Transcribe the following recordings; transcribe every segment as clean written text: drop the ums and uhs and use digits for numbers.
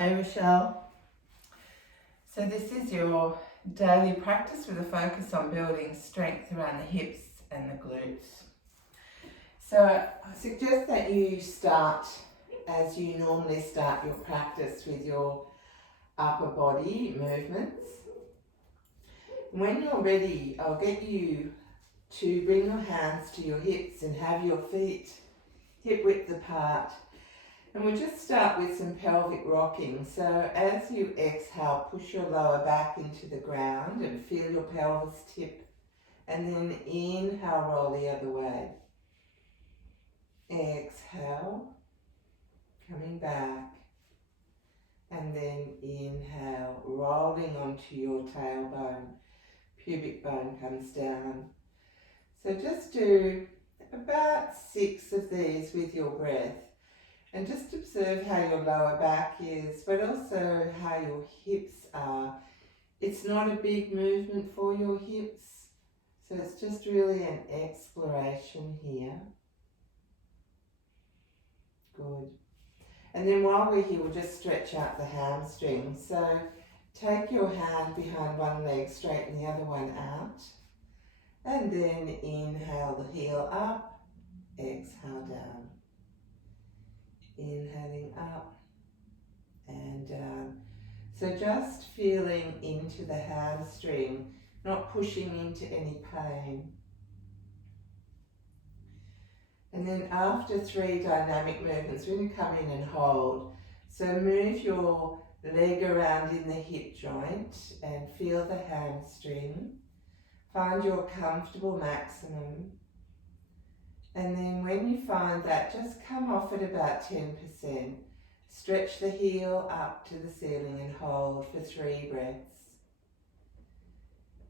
Hey Rachelle. So this is your daily practice with a focus on building strength around the hips and the glutes. So I suggest that you start as you normally start your practice with your upper body movements. When you're ready, I'll get you to bring your hands to your hips and have your feet hip width apart. And we'll just start with some pelvic rocking. So as you exhale, push your lower back into the ground and feel your pelvis tip. And then inhale, roll the other way. Exhale, coming back. And then inhale, rolling onto your tailbone. Pubic bone comes down. So just do about 6 of these with your breath. And just observe how your lower back is, but also how your hips are. It's not a big movement for your hips, so it's just really an exploration here. Good. And then while we're here, we'll just stretch out the hamstring. So take your hand behind one leg, straighten the other one out. And then inhale the heel up, exhale down. Inhaling up and down. So just feeling into the hamstring, not pushing into any pain. And then after 3 dynamic movements, we're going to come in and hold. So move your leg around in the hip joint and feel the hamstring. Find your comfortable maximum. And then when you find that, just come off at about 10%. Stretch the heel up to the ceiling and hold for 3 breaths.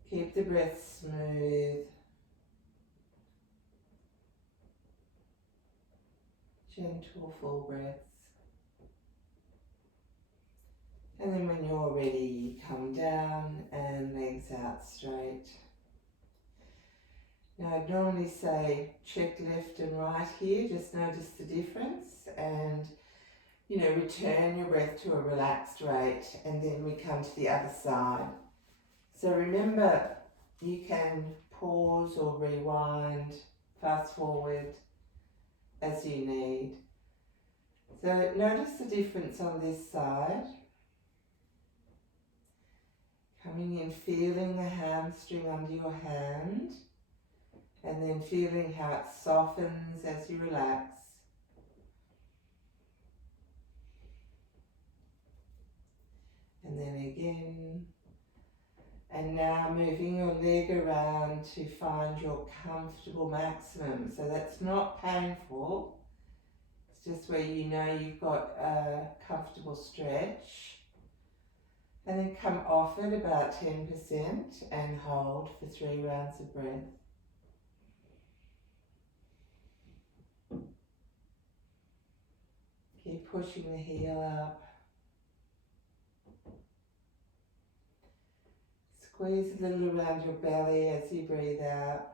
Keep the breath smooth. Gentle, full breaths. And then when you're ready, come down and legs out straight. Now I'd normally say check left and right here, just notice the difference and return your breath to a relaxed rate, and then we come to the other side. So remember, you can pause or rewind, fast forward as you need. So notice the difference on this side. Coming in, feeling the hamstring under your hand, and then feeling how it softens as you relax. And then again. And now moving your leg around to find your comfortable maximum. So that's not painful. It's just where you know you've got a comfortable stretch. And then come off at about 10% and hold for 3 rounds of breath. Keep pushing the heel up. Squeeze a little around your belly as you breathe out.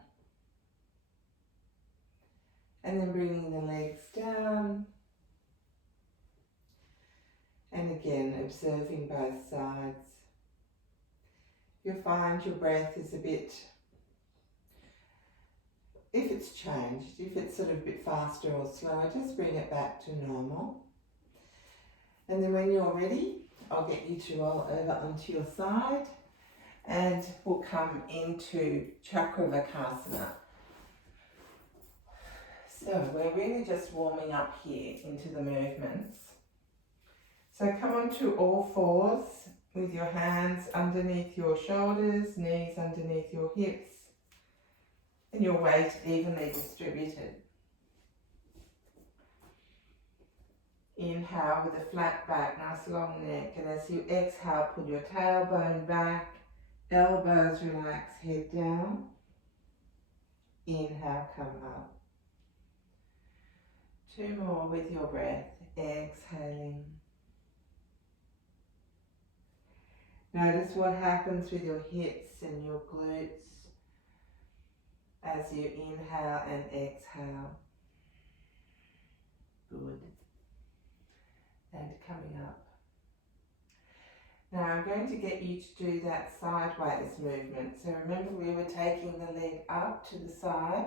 And then bringing the legs down. And again, observing both sides. You'll find your breath is a bit, if it's changed, if it's sort of a bit faster or slower, just bring it back to normal. And then when you're ready, I'll get you to roll over onto your side and we'll come into Chakravakasana. So we're really just warming up here into the movements. So come onto all fours with your hands underneath your shoulders, knees underneath your hips, and your weight evenly distributed. Inhale with a flat back, nice long neck, and as you exhale, pull your tailbone back, elbows relax, head down. Inhale, come up. 2 more with your breath, exhaling. Notice what happens with your hips and your glutes as you inhale and exhale. Good. And coming up. Now I'm going to get you to do that sideways movement. So remember we were taking the leg up to the side.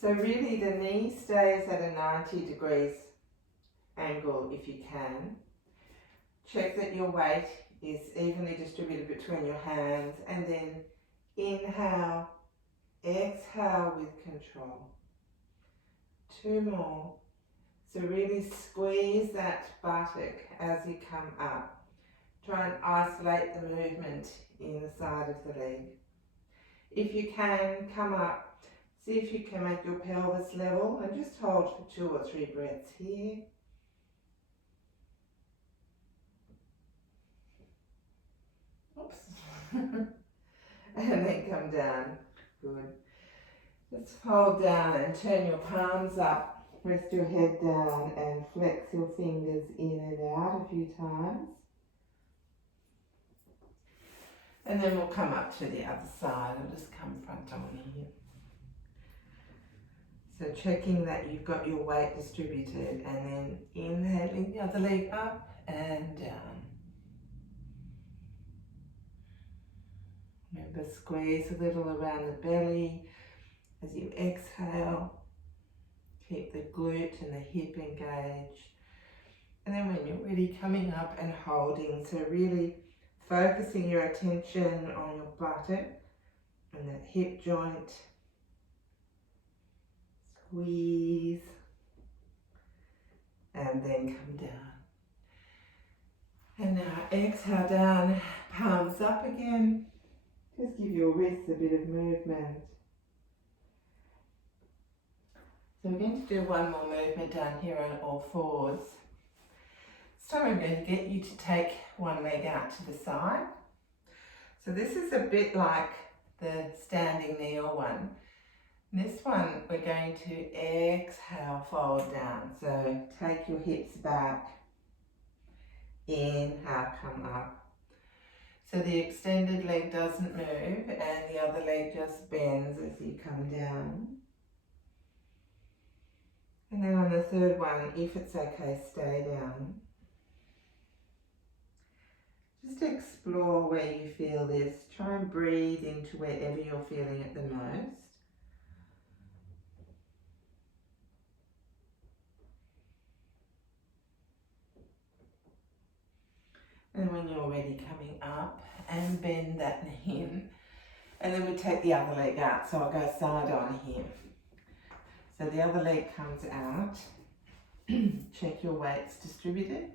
So really the knee stays at a 90 degrees angle if you can. Check that your weight is evenly distributed between your hands, and then inhale, exhale with control. 2 more. So really squeeze that buttock as you come up. Try and isolate the movement in the side of the leg. If you can, come up. See if you can make your pelvis level and just hold for 2 or 3 breaths here. Oops. And then come down. Good. Just hold down and turn your palms up. Rest your head down and flex your fingers in and out a few times. And then we'll come up to the other side. I'll just come front on here. So checking that you've got your weight distributed, and then inhaling the other leg up and down. Remember, squeeze a little around the belly as you exhale. Keep the glute and the hip engaged. And then when you're ready, coming up and holding. So really focusing your attention on your buttock and that hip joint. Squeeze. And then come down. And now exhale down, palms up again. Just give your wrists a bit of movement. So we're going to do one more movement down here on all fours. This time I'm going to get you to take one leg out to the side. So this is a bit like the standing kneel one. This one we're going to exhale, fold down. So take your hips back, inhale, come up. So the extended leg doesn't move and the other leg just bends as you come down. And then on the third one, if it's okay, stay down. Just explore where you feel this. Try and breathe into wherever you're feeling it the most. And when you're ready, coming up and bend that knee in. And then we take the other leg out. So I'll go side on here. So the other leg comes out. Check your weights distributed.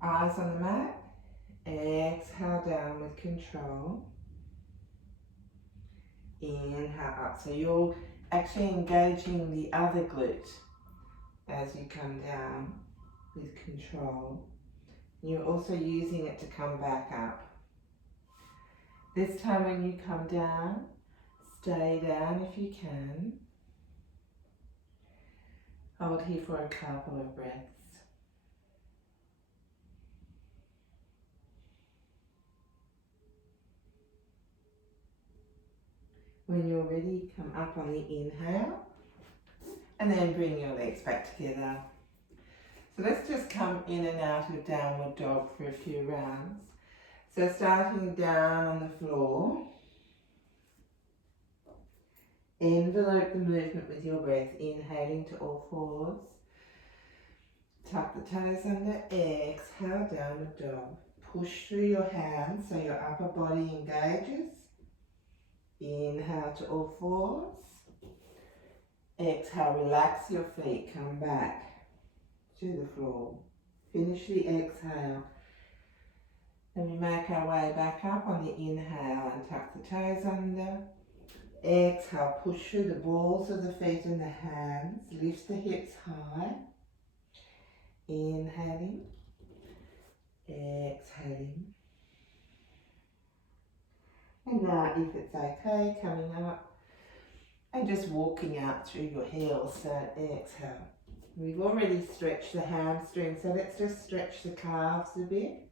Eyes on the mat. Exhale down with control. Inhale up. So you're actually engaging the other glute as you come down with control. You're also using it to come back up. This time when you come down, stay down if you can. Hold here for a couple of breaths. When you're ready, come up on the inhale and then bring your legs back together. So let's just come in and out of downward dog for a few rounds. So starting down on the floor, envelope the movement with your breath, inhaling to all fours. Tuck the toes under, exhale, downward dog. Push through your hands so your upper body engages. Inhale to all fours. Exhale, relax your feet, come back to the floor. Finish the exhale. Then we make our way back up on the inhale and tuck the toes under. Exhale, push through the balls of the feet and the hands. Lift the hips high. Inhaling. Exhaling. And now, if it's okay, coming up and just walking out through your heels. So exhale. We've already stretched the hamstring, so let's just stretch the calves a bit.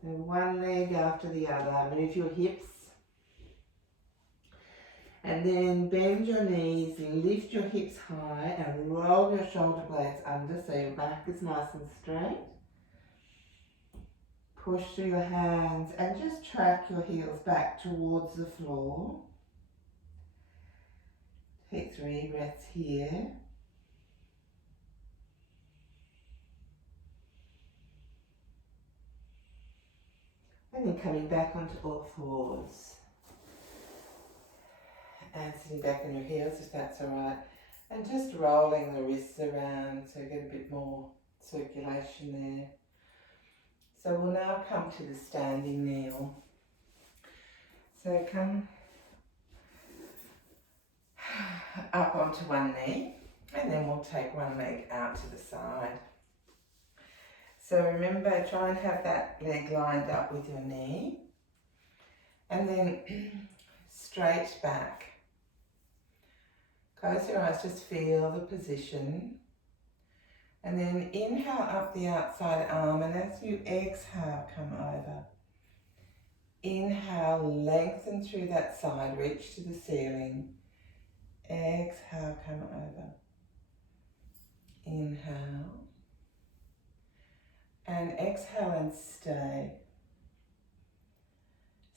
So one leg after the other. Move your hips. And then bend your knees, lift your hips high and roll your shoulder blades under so your back is nice and straight. push through your hands and just track your heels back towards the floor. Take 3 breaths here. And then coming back onto all fours. And sitting back on your heels if that's alright. And just rolling the wrists around so you get a bit more circulation there. So we'll now come to the standing kneel. So come up onto one knee and then we'll take one leg out to the side. So remember, try and have that leg lined up with your knee and then straight back. Close your eyes, just feel the position. And then inhale up the outside arm, and as you exhale, come over. Inhale, lengthen through that side, reach to the ceiling. Exhale, come over. Inhale. And exhale and stay.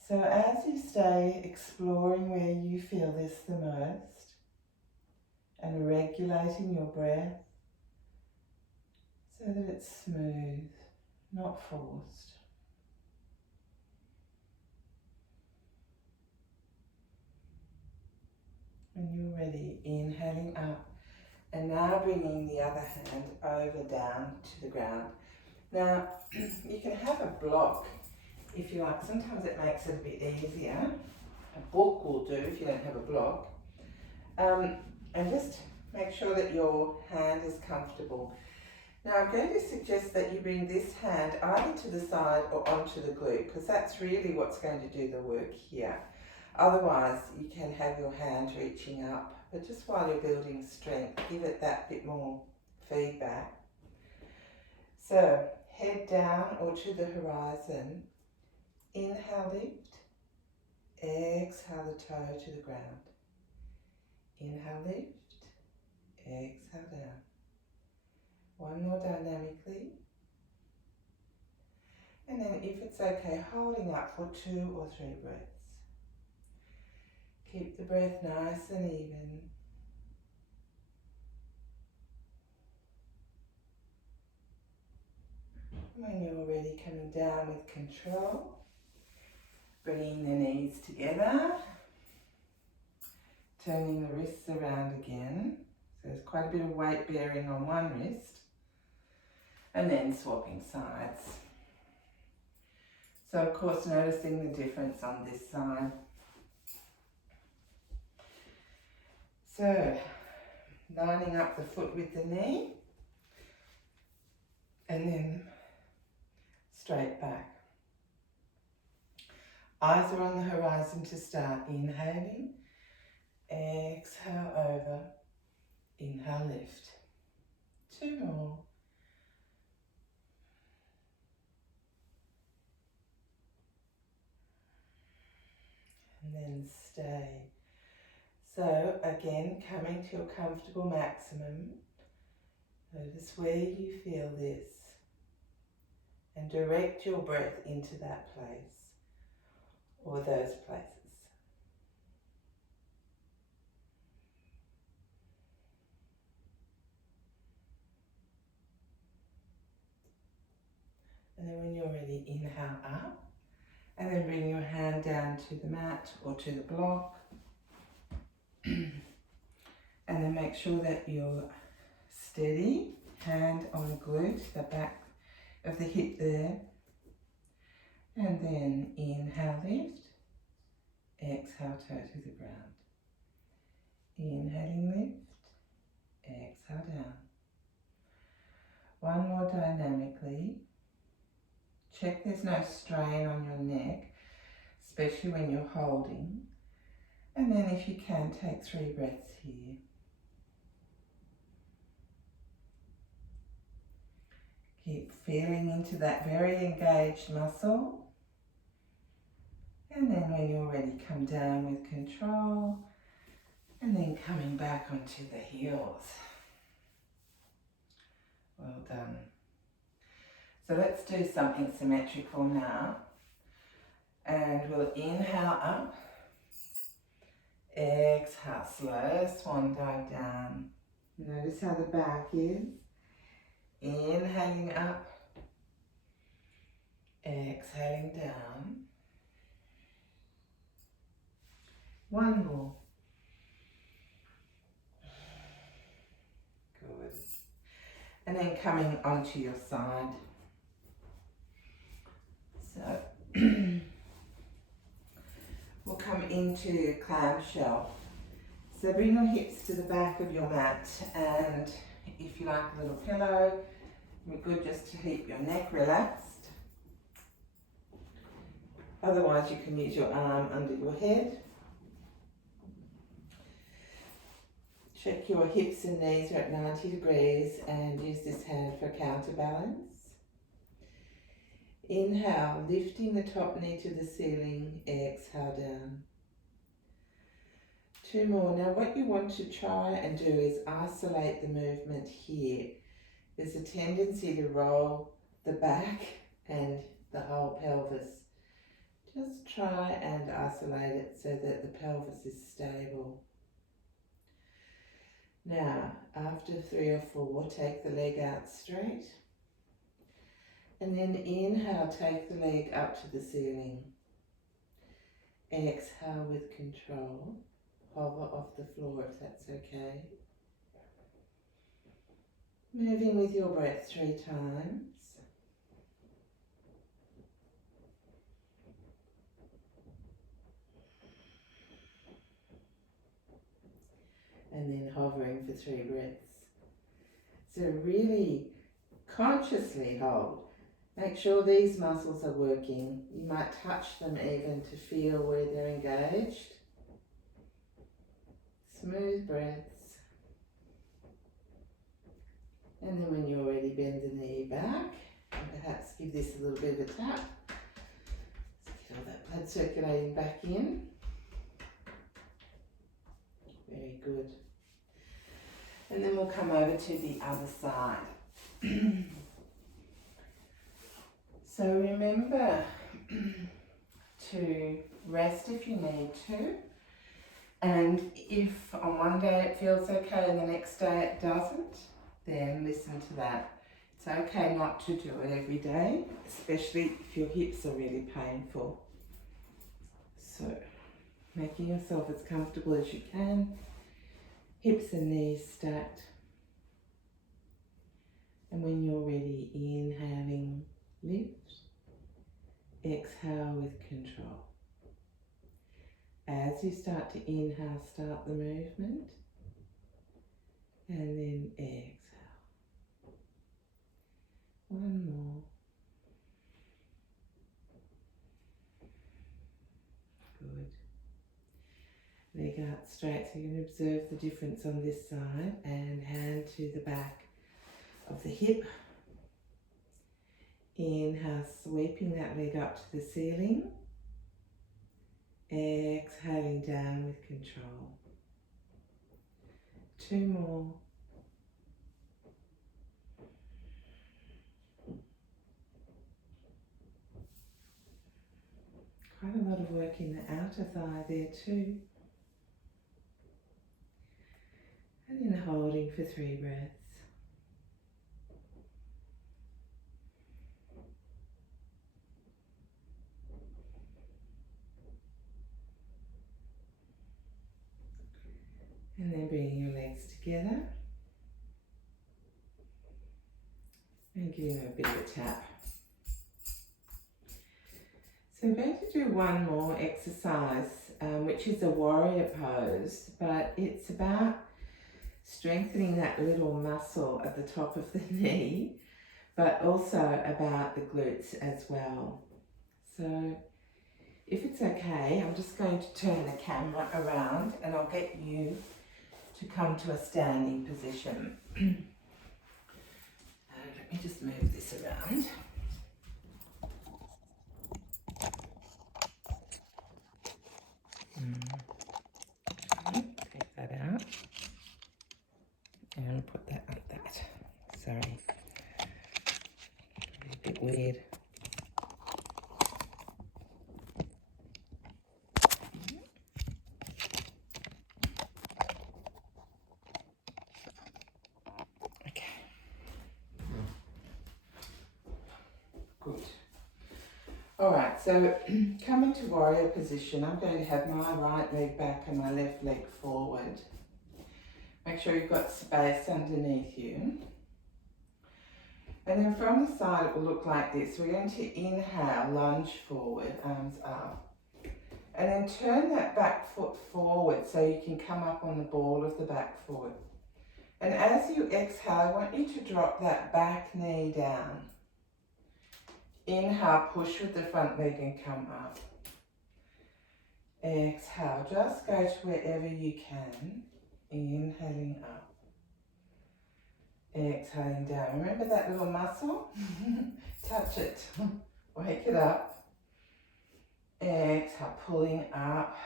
So as you stay, exploring where you feel this the most and regulating your breath so that it's smooth, not forced. When you're ready, inhaling up and now bringing the other hand over down to the ground. Now, you can have a block if you like. Sometimes it makes it a bit easier. A book will do if you don't have a block. And just make sure that your hand is comfortable. Now I'm going to suggest that you bring this hand either to the side or onto the glute, because that's really what's going to do the work here. Otherwise you can have your hand reaching up, but just while you're building strength, give it that bit more feedback. So head down or to the horizon. Inhale, lift. Exhale the toe to the ground. Inhale, lift. Exhale down. One more dynamically. And then if it's okay, holding up for 2 or 3 breaths. Keep the breath nice and even. When you're ready, coming down with control. Bringing the knees together. Turning the wrists around again. So there's quite a bit of weight bearing on one wrist. And then swapping sides. So of course noticing the difference on this side. So lining up the foot with the knee and then straight back. Eyes are on the horizon to start. Inhaling, exhale over, inhale, lift. 2 more. And then stay. So again, coming to your comfortable maximum, notice where you feel this and direct your breath into that place or those places. And then when you're ready, inhale up and then bring your hand down to the mat or to the block. And then make sure that you're steady, hand on the glute, the back of the hip there. And then inhale, lift. Exhale, toe to the ground. Inhaling, lift. Exhale, down. One more dynamically. Check there's no strain on your neck, especially when you're holding. And then if you can, take 3 breaths here. Keep feeling into that very engaged muscle. And then when you're ready, come down with control. And then coming back onto the heels. Well done. So let's do something symmetrical now. And we'll inhale up. Exhale, slow swan dive down. Notice how the back is. Inhaling up. Exhaling down. One more. Good. And then coming onto your side. So we'll come into clamshell. So bring your hips to the back of your mat, and if you like a little pillow, we're good just to keep your neck relaxed. Otherwise you can use your arm under your head. Check your hips and knees are at 90 degrees and use this hand for counterbalance. Inhale, lifting the top knee to the ceiling, exhale down. Two more. Now what you want to try and do is isolate the movement here. There's a tendency to roll the back and the whole pelvis. Just try and isolate it so that the pelvis is stable. Now, after 3 or 4, take the leg out straight. And then inhale, take the leg up to the ceiling. Exhale with control. Hover off the floor if that's okay. Moving with your breath 3 times. And then hovering for 3 breaths. So really consciously hold. Make sure these muscles are working. You might touch them even to feel where they're engaged. Smooth breaths. And then when you're ready, bend the knee back. And perhaps give this a little bit of a tap. Let's get all that blood circulating back in. Very good. And then we'll come over to the other side. So remember to rest if you need to. And if on one day it feels okay and the next day it doesn't, then listen to that. It's okay not to do it every day, especially if your hips are really painful. So making yourself as comfortable as you can. Hips and knees stacked. And when you're ready, inhaling, lift. Exhale with control. As you start to inhale, start the movement. And then exhale. One more. Good. Leg out straight, so you can observe the difference on this side, and hand to the back of the hip. Inhale, sweeping that leg up to the ceiling. Exhaling down with control. 2 more. Quite a lot of work in the outer thigh there too. And then holding for 3 breaths. And then bringing your legs together. And giving them a bit of a tap. So we're going to do one more exercise, which is a warrior pose, but it's about strengthening that little muscle at the top of the knee, but also about the glutes as well. So if it's okay, I'm just going to turn the camera around and I'll get you to come to a standing position. Let me just move this around. Take that out and put that like that. Sorry. a bit weird. Okay. Good. Alright, so come into warrior position. I'm going to have my right leg back and my left leg forward. Make sure you've got space underneath you. And then from the side it will look like this. We're going to inhale, lunge forward, arms up. And then turn that back foot forward so you can come up on the ball of the back foot. And as you exhale, I want you to drop that back knee down. Inhale, push with the front leg and come up. Exhale, just go to wherever you can. Inhaling up. Exhaling down. Remember that little muscle? Touch it. Wake it up. Exhale, pulling up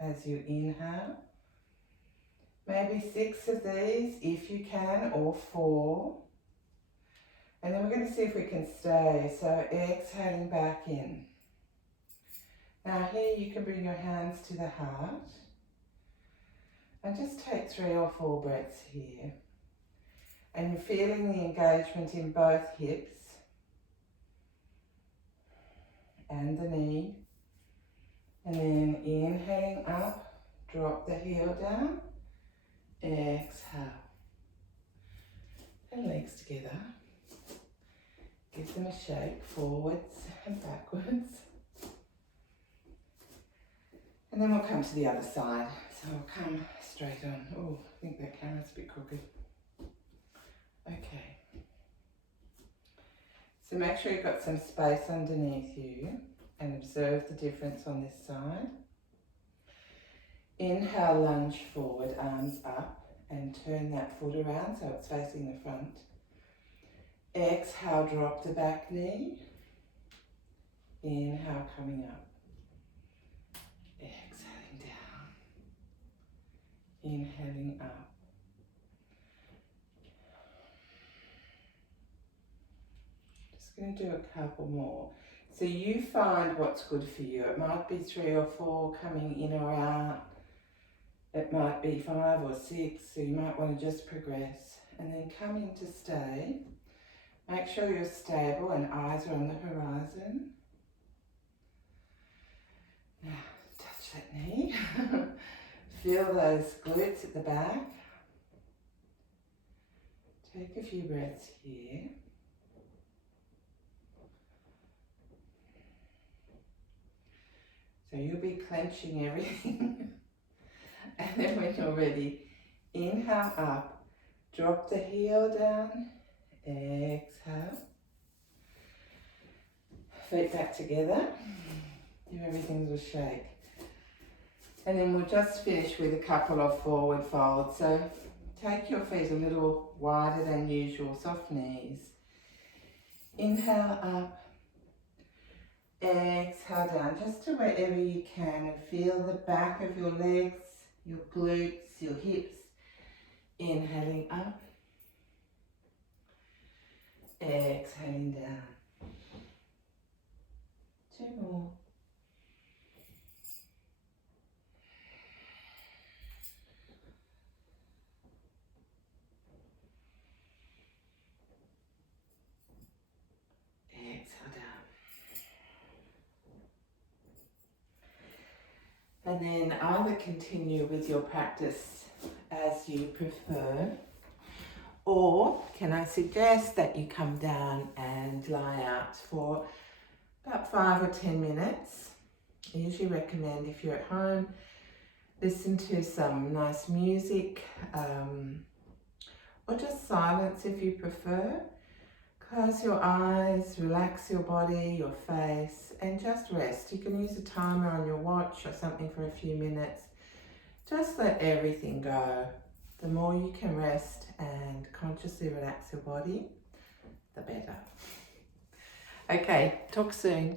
as you inhale. Maybe 6 of these if you can, or 4. And then we're going to see if we can stay. So exhaling back in. Now here you can bring your hands to the heart. And just take 3 or 4 breaths here. And you're feeling the engagement in both hips and the knee. And then inhaling up, drop the heel down. Exhale. And legs together. Give them a shake, forwards and backwards. And then we'll come to the other side. So we'll come straight on. Oh, I think that camera's a bit crooked. Okay. So make sure you've got some space underneath you and observe the difference on this side. Inhale, lunge forward, arms up, and turn that foot around so it's facing the front. Exhale, drop the back knee. Inhale, coming up. Exhaling down. Inhaling up. Just going to do a couple more. So you find what's good for you. It might be 3 or 4 coming in or out. It might be 5 or 6, so you might want to just progress. And then come in to stay. Make sure you're stable and eyes are on the horizon. Now, touch that knee. Feel those glutes at the back. Take a few breaths here. So you'll be clenching everything. And then when you're ready, inhale up, drop the heel down, exhale. Feet back together, give everything a shake. And then we'll just finish with a couple of forward folds. So take your feet a little wider than usual, soft knees. Inhale up, exhale down, just to wherever you can, and feel the back of your legs, your glutes, your hips. Inhaling up, exhaling down. 2 more. Exhale down. And then either continue with your practice as you prefer, or can I suggest that you come down and lie out for about 5 or 10 minutes. I usually recommend, if you're at home, listen to some nice music, or just silence if you prefer. Close your eyes, relax your body, your face, and just rest. You can use a timer on your watch or something for a few minutes. Just let everything go. The more you can rest and consciously relax your body, the better. Okay, talk soon.